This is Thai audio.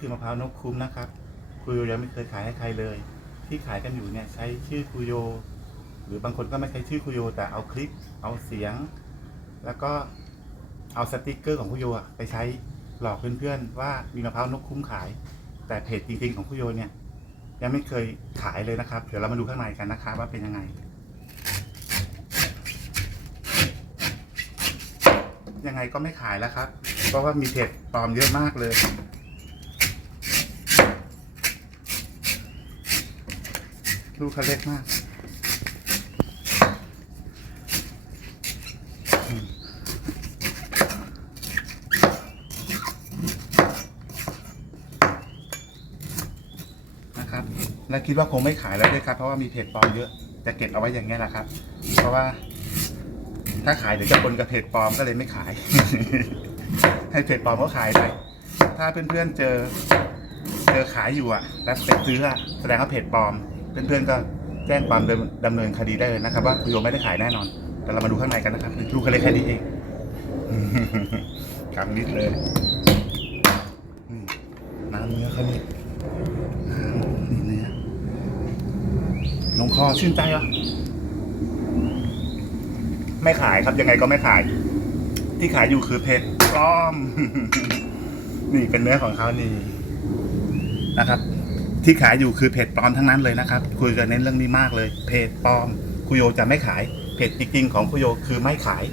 คือมะพร้าวนกคุ้มนะครับคุโยยังไม่เคยขายให้ใครเลย ที่ขายกันอยู่เนี่ยใช้ชื่อคุโย หรือบางคนก็ไม่ใช้ชื่อคุโย แต่เอาคลิป เอาเสียง แล้วก็เอาสติกเกอร์ของคุโยอะไปใช้หลอกเพื่อนๆ ว่ามีมะพร้าวนกคุ้มขาย แต่เพจจริงๆของคุโยเนี่ยยังไม่เคยขายเลยนะครับ เดี๋ยวเรามาดูข้างในกันนะครับว่าเป็นยังไง ยังไงก็ไม่ขายแล้วครับ เพราะว่ามีเพจปลอมเยอะมากเลย ลูกเขาเล็กมาก นะครับ และคิดว่าคงไม่ขายแล้วด้วยครับ เพราะว่ามีเพจปลอมเยอะ จะเก็บเอาไว้อย่างนี้ยแหละครับ เพราะว่า ถ้าขายเดี๋ยวจะปนกับเพจปลอมก็เลยไม่ขาย ให้เพจปลอมเขาขายไป ถ้าเพื่อนๆเจอเจอขายอยู่อะ แล้วไปซื้ออะ แสดงว่าเพจปลอม เพื่อนๆก็แจ้งความดำเนินคดีได้เลยนะครับ ว่าคุณโยไม่ได้ขายแน่นอน แต่เรามาดูข้างในกันนะครับลูกเขาเลยแค่นี้เองกำนิดเลยนี่น้ำเนื้อเขานี่ยนี่เนื้อลงคอชื่นใจเหรอไม่ขายครับยังไงก็ไม่ขาย ที่ขายอยู่คือเพจปลอม นี่เป็นเนื้อของเขานี่นะครับ ที่ขายอยู่คือเพจปลอมทั้งนั้นเลยนะครับ คุยกันเน้นเรื่องนี้มากเลย เพจปลอมคุโยจะไม่ขาย เพจจริงๆของคุโยคือไม่ขาย